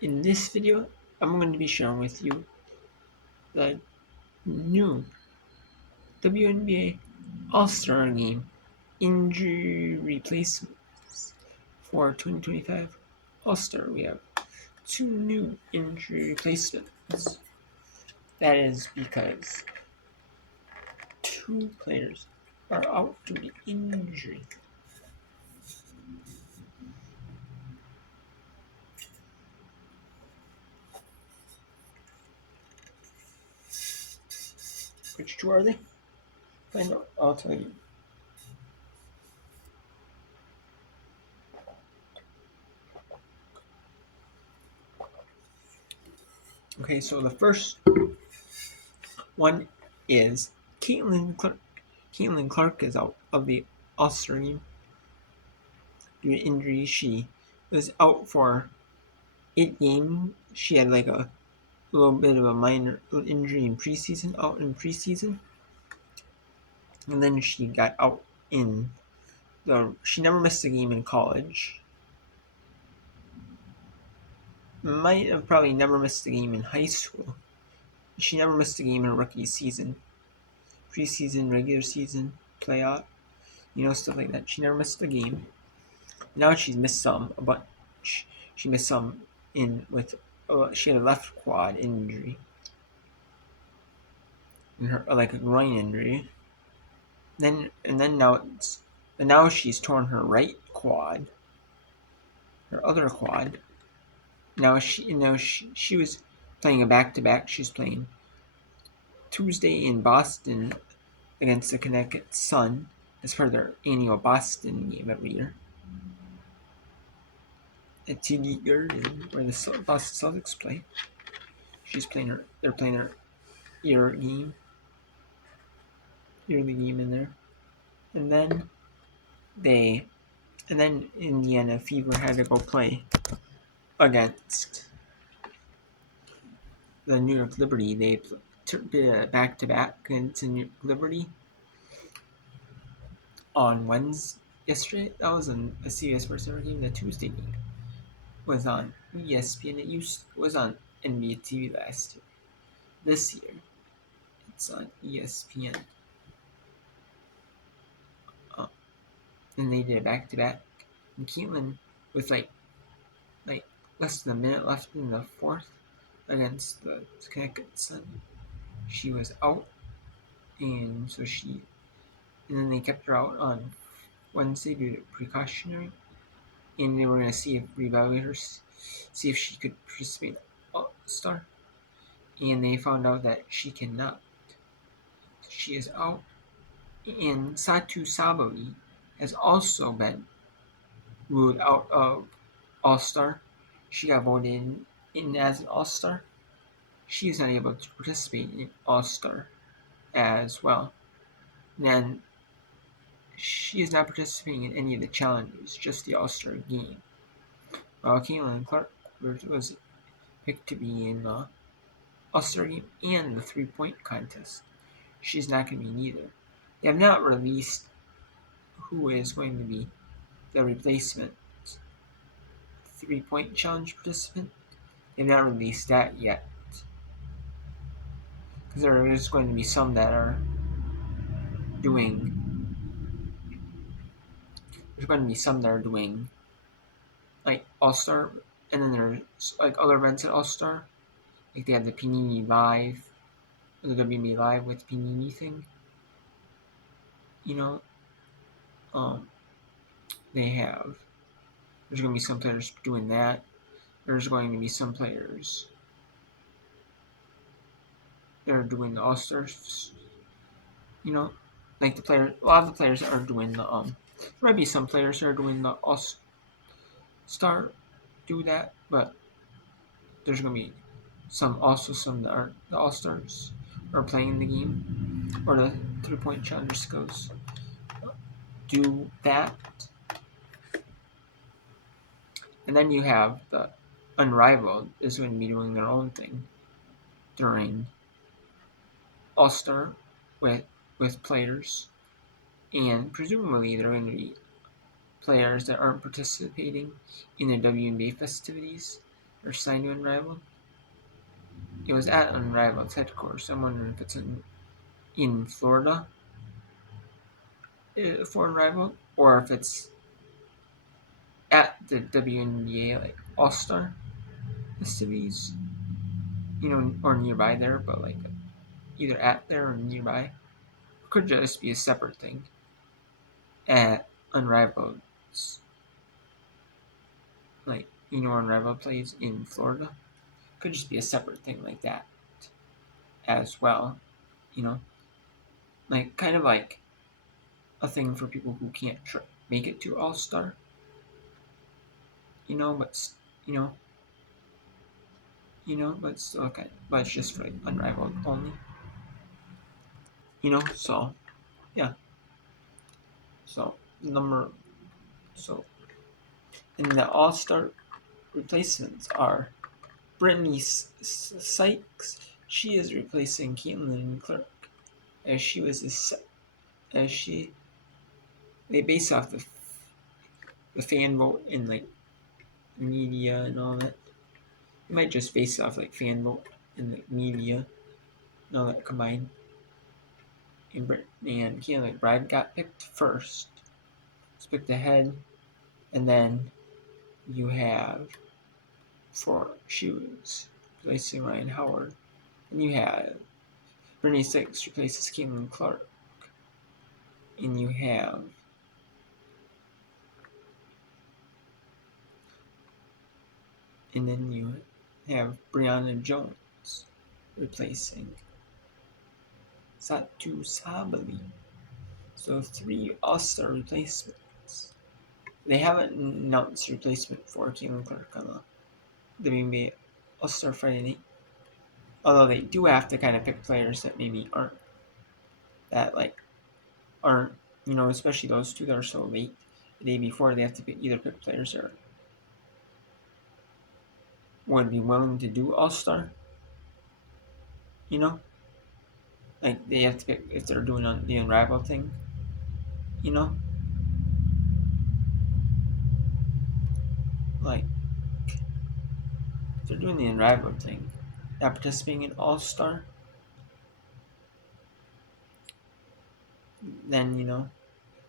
In this video, I'm going to be sharing with you the new WNBA All-Star Game injury replacements for 2025 All-Star. We have two new injury replacements. That is because two players are out due to injury. Which two are they? Find out. I'll tell you. Okay, so the first one is Caitlin Clark. Caitlin Clark is out of the All-Star Game due to injury. She was out for 8 games. She had like a little bit of a minor injury in preseason, out in preseason, and then she got out in the. She never missed a game in college. Might have probably never missed a game in high school. She never missed a game in rookie season, preseason, regular season, playoff, stuff like that. She never missed a game. Now she's missed some, but she missed some in with. She had a left quad injury, in her like a groin injury. Now she's torn her right quad, her other quad. She was playing a back-to-back. She's playing Tuesday in Boston against the Connecticut Sun as part of their annual Boston game every year at TD Garden, where the Boston Celtics play. They're playing her yearly game in there, and then Indiana Fever had to go play against the New York Liberty. They did a back-to-back against New York Liberty on Wednesday. Yesterday, that was a CBS Sports Network game. The Tuesday game was on ESPN. It was on NBA TV last year. This year, it's on ESPN. And they did a back-to-back. And Caitlin, with like less than a minute left in the fourth against the Connecticut Sun, she was out, and then they kept her out on Wednesday due to precautionary, and they were going to reevaluate her, see if she could participate in All-Star, and they found out that she cannot. She is out, and Satu Sabali has also been ruled out of All-Star. She got voted in as an All-Star. She is not able to participate in All-Star as well. And she is not participating in any of the challenges, just the All-Star game. While Caitlin Clark was picked to be in the All-Star game and the three-point contest, she's not going to be neither. They have not released who is going to be the replacement three-point challenge participant. They have not released that yet, because there is going to be some that are doing. There's going to be some that are doing like All-Star, and then there's like other events at All-Star. Like they have the Panini Live, the WNBA Live with Panini thing. They have. There's going to be some players doing that. There's going to be some players that are doing the All-Stars. Like a lot of the players are doing the There might be some players that are doing the All-Star do that, but there's going to be some that aren't the All-Stars are playing the game, or the three-point challenge skills do that. And then you have the Unrivaled is going to be doing their own thing during All-Star with players, and presumably they're going to be players that aren't participating in the WNBA festivities. or signed to Unrivaled. It was at Unrivaled's headquarters. I'm wondering if it's in Florida for Unrivaled, or if it's at the WNBA like All Star festivities, or nearby there, but like either at there or nearby. It could just be a separate thing at Unrivaled's, like Unrivaled plays in Florida. Could just be a separate thing like that as well, you know, like kind of like a thing for people who can't make it to All Star, but you know, but still but it's just for like Unrivaled only, So yeah, so number so and the All Star replacements are Brittany Sykes. She is replacing Caitlin Clark, as she was as she they base off the fan vote in like media and all that. You might just base it off like fan vote and like media and all that combined. And Caitlin Bride got picked first. It's picked ahead, and then you have for shoes replacing Ryan Howard, and you have Brittany Six replaces Caitlin Clark, and you have Brianna Jones replacing Satu Sabali. So 3 All-Star replacements. They haven't announced replacement for Caitlin Clark on the WNBA All-Star Friday night. Although they do have to kind of pick players that maybe aren't, especially those two that are so late the day before. They have to either pick players that would be willing to do All-Star. Like they have to pick if they're doing the Unrivaled thing. Like if they're doing the Unrivaled thing, not participating in All-Star, then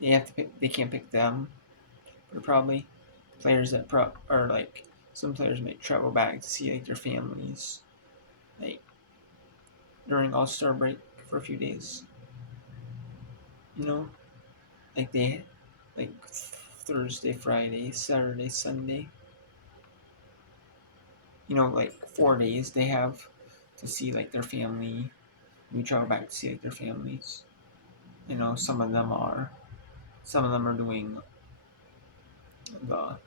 they have to pick. They can't pick them. But probably players that are like some players might travel back to see like their families, like during All-Star break for a few days. Like they like Thursday, Friday, Saturday, Sunday. Like 4 days they have to see like their family. We travel back to see like their families. Some of them are doing the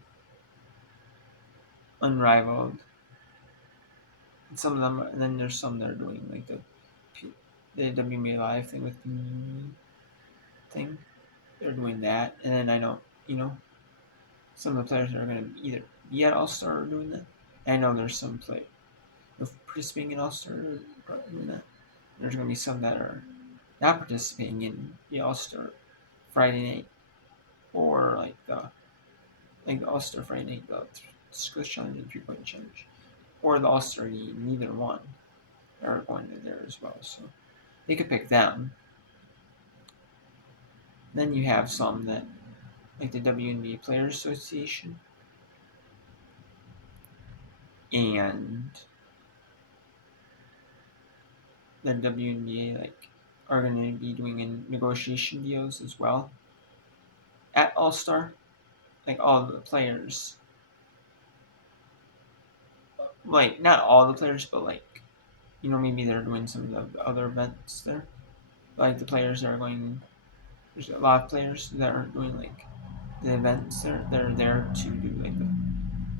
Unrivaled. And some of them, and then there's some that are doing like the WNBA Live thing with me thing. They're doing that, and then I know some of the players are going to either be at All Star or doing that. I know there's some participating in All Star doing that. There's going to be some that are not participating in the All Star Friday night, or like the All Star Friday night, the skill challenge and 3-point challenge, or the All Star game. Neither one are going to there as well, so they could pick them. Then you have some that like the WNBA Players Association and the WNBA are going to be doing negotiation deals as well at All Star. Like all the players, like not all the players, but maybe they're doing some of the other events there. Like the players that are going, there's a lot of players that are doing like the events. They're there to do like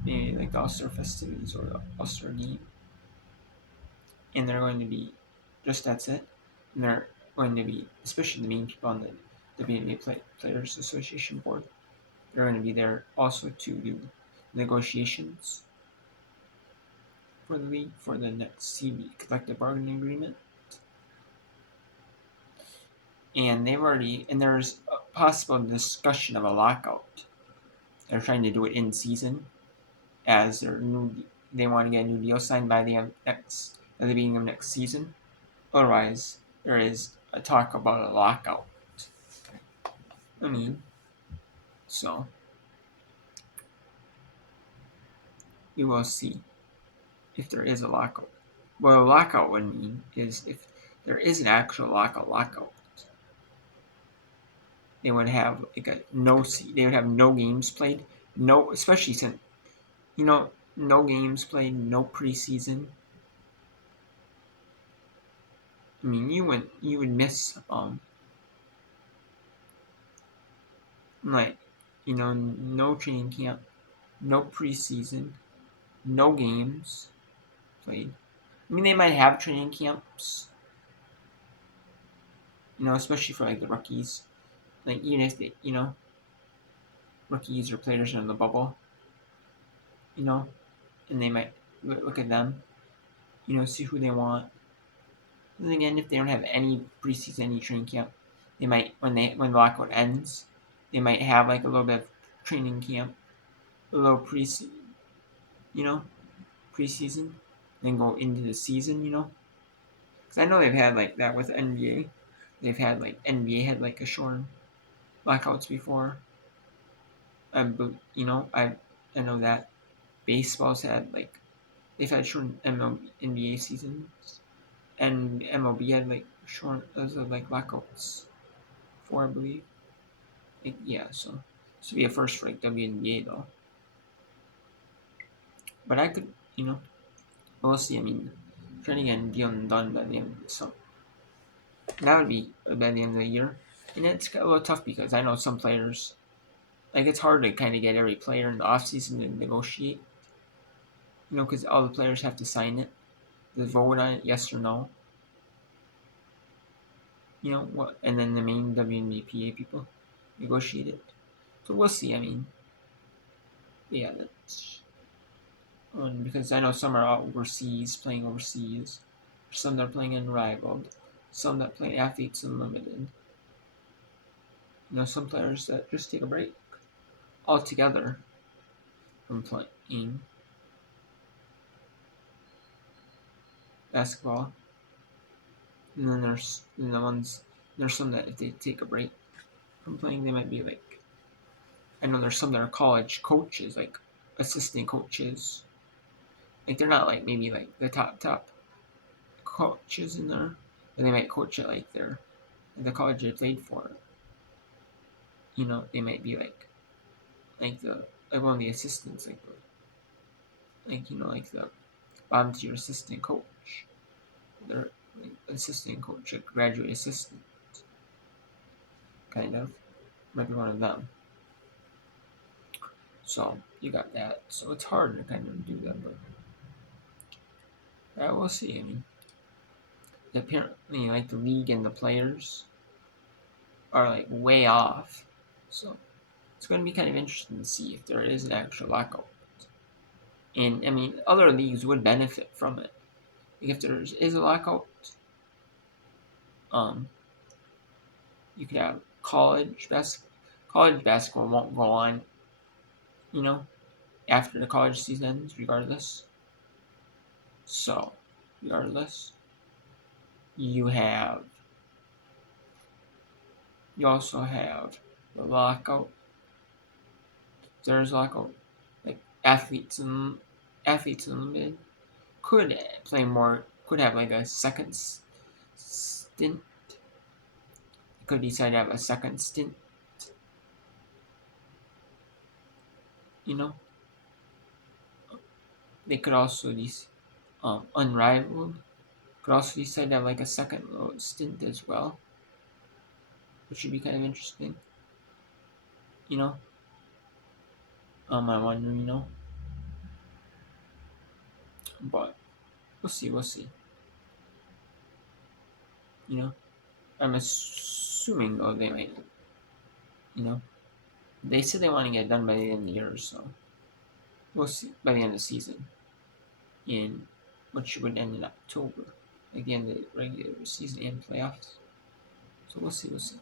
maybe like the All Star festivities or the All Star game, and they're going to be that's it. And they're going to be, especially the main people on the WNBA Players Association board, they're going to be there also to do negotiations for the league for the next CB collective bargaining agreement. And there's a possible discussion of a lockout. They're trying to do it in season as their new they want to get a new deal signed by the beginning of next season. Otherwise, there is a talk about a lockout. I mean, so we will see if there is a lockout. What a lockout would mean is if there is an actual lockout, they would have like they would have no games played, no, especially since no games played, no preseason. I mean, you would miss like no training camp, no preseason, no games played. I mean, they might have training camps, especially for like the rookies. Like even if they, rookies or players are in the bubble, and they might look at them, see who they want. And again, if they don't have any preseason, any training camp, they might when the lockout ends, they might have like a little bit of training camp, a little you know, preseason, then go into the season, Because I know they've had like that with NBA. They've had like NBA had like a short lockouts before. But I know that baseball's had like they've had short NBA seasons, and MLB had like short like lockouts for I believe. Yeah, so this would be a first for like WNBA though. But I could, we'll see. I mean, trying to get a deal done by the end. So that would be by the end of the year, and it's a little tough because I know some players. Like it's hard to kind of get every player in the offseason to negotiate. Because all the players have to sign it, to vote on it, yes or no. What, and then the main WNBA people negotiate it. So we'll see. I mean, yeah, that's because I know some are overseas, playing overseas, some that are playing in Rivaled, some that play Athletes Unlimited. Some players that just take a break altogether from playing basketball. And then there's some that if they take a break from playing, they might be like, I know there's some that are college coaches, like assistant coaches. Like they're not like maybe like the top coaches in there, but they might coach at like the college they played for. They might be like the like one of the assistants, like the volunteer assistant coach. They're like assistant coach, like graduate assistant, kind of. Might be one of them. So you got that. So it's hard to kind of do that, but we'll see. I mean, apparently, like the league and the players are like way off. So it's going to be kind of interesting to see if there is an actual lockout. And I mean, other leagues would benefit from it. Like if there is a lockout, um, you could have college basketball. College basketball won't go on, after the college season ends, regardless. So, regardless, you have you also have the lockout. There's lockout, like athletes unlimited could play more. Could have like a second stint. Could decide to have a second stint. You know, they could also unrivaled. Could also decide to have like a second stint as well, which should be kind of interesting. You know, I wonder. But we'll see. We'll see. I'm assuming though they might. You know, they said they want to get it done by the end of the year, so we'll see by the end of the season. In which would end in October, like the end of the regular season and playoffs. So we'll see. We'll see.